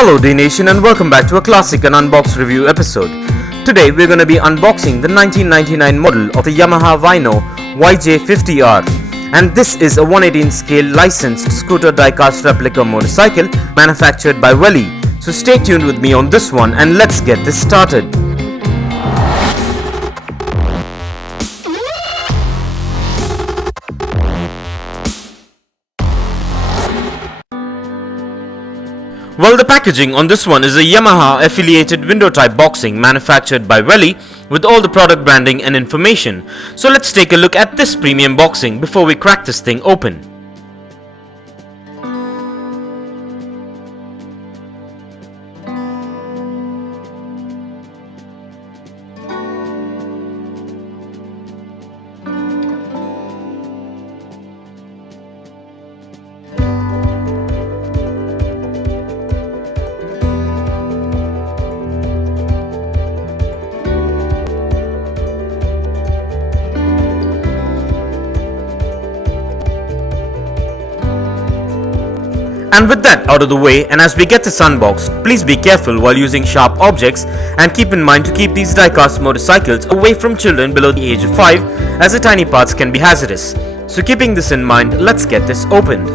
Hello Dnation and welcome back to a Classic Unbox review episode. Today we're going to be unboxing the 1999 model of the Yamaha Vino YJ50R, and this is a 1/18 scale licensed scooter diecast replica motorcycle manufactured by Welly. So stay tuned with me on this one and let's get this started. Well, the packaging on this one is a Yamaha affiliated window type boxing manufactured by Welly with all the product branding and information. So let's take a look at this premium boxing before we crack this thing open. And with that out of the way, and as we get this unboxed, please be careful while using sharp objects and keep in mind to keep these diecast motorcycles away from children below the age of 5, as the tiny parts can be hazardous. So keeping this in mind, let's get this opened.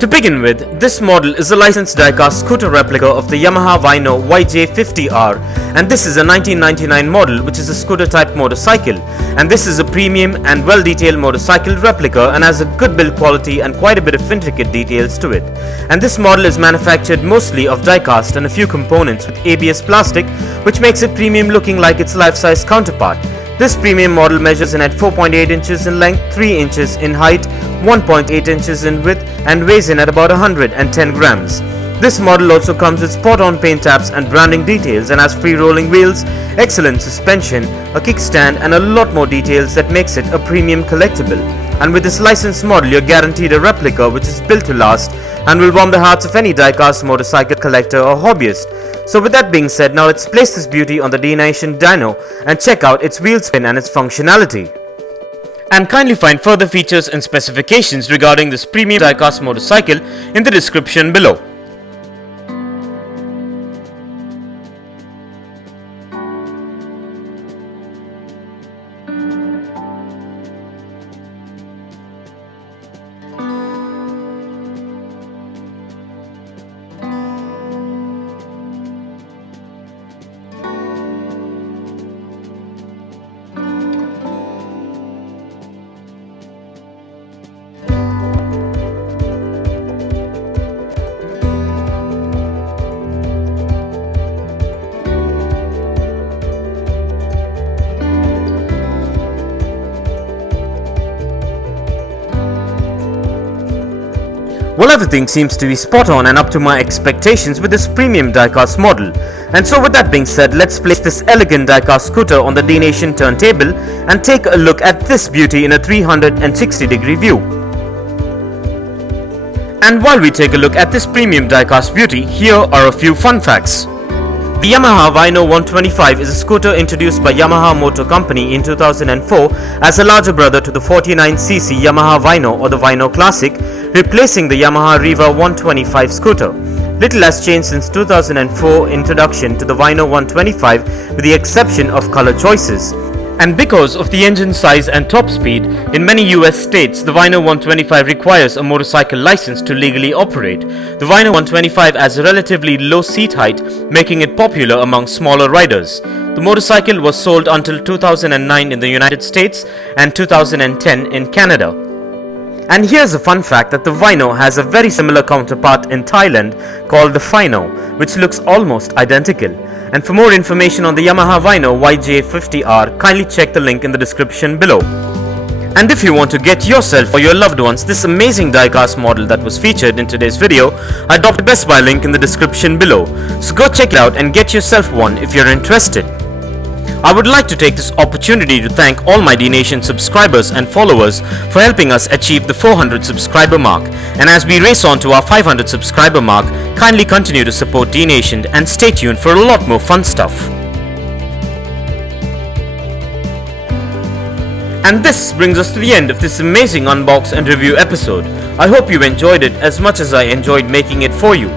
To begin with, this model is a licensed diecast scooter replica of the Yamaha Vino YJ50R, and this is a 1999 model which is a scooter type motorcycle, and this is a premium and well detailed motorcycle replica and has a good build quality and quite a bit of intricate details to it. And this model is manufactured mostly of diecast and a few components with ABS plastic, which makes it premium looking like its life-size counterpart. This premium model measures in at 4.8 inches in length, 3 inches in height, 1.8 inches in width and weighs in at about 110 grams. This model also comes with spot-on paint apps and branding details and has free rolling wheels, excellent suspension, a kickstand and a lot more details that makes it a premium collectible. And with this licensed model you're guaranteed a replica which is built to last and will warm the hearts of any diecast motorcycle collector or hobbyist. So with that being said, now let's place this beauty on the Dnation dyno and check out its wheel spin and its functionality. And kindly find further features and specifications regarding this premium diecast motorcycle in the description below. Well, everything seems to be spot on and up to my expectations with this premium diecast model. And so with that being said, let's place this elegant diecast scooter on the Dnation turntable and take a look at this beauty in a 360-degree view. And while we take a look at this premium diecast beauty, here are a few fun facts. The Yamaha Vino 125 is a scooter introduced by Yamaha Motor Company in 2004 as a larger brother to the 49cc Yamaha Vino or the Vino Classic, replacing the Yamaha Riva 125 scooter. Little has changed since 2004 introduction to the Vino 125 with the exception of color choices. And because of the engine size and top speed, in many US states, the Vino 125 requires a motorcycle license to legally operate. The Vino 125 has a relatively low seat height, making it popular among smaller riders. The motorcycle was sold until 2009 in the United States and 2010 in Canada. And here's a fun fact that the Vino has a very similar counterpart in Thailand called the Fino, which looks almost identical. And for more information on the Yamaha Vino YJ50R, kindly check the link in the description below. And if you want to get yourself or your loved ones this amazing diecast model that was featured in today's video, I dropped a Best Buy link in the description below. So go check it out and get yourself one if you're interested. I would like to take this opportunity to thank all my Dnation subscribers and followers for helping us achieve the 400 subscriber mark. And as we race on to our 500 subscriber mark, kindly continue to support Dnation and stay tuned for a lot more fun stuff. And this brings us to the end of this amazing unbox and review episode. I hope you enjoyed it as much as I enjoyed making it for you.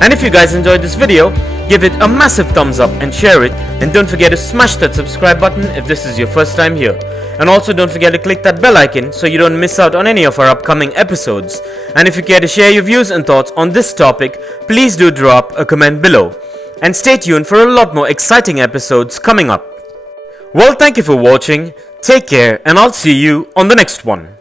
And if you guys enjoyed this video, give it a massive thumbs up and share it, and don't forget to smash that subscribe button if this is your first time here. And also don't forget to click that bell icon so you don't miss out on any of our upcoming episodes. And if you care to share your views and thoughts on this topic, please do drop a comment below. And stay tuned for a lot more exciting episodes coming up. Well, thank you for watching, take care, and I'll see you on the next one.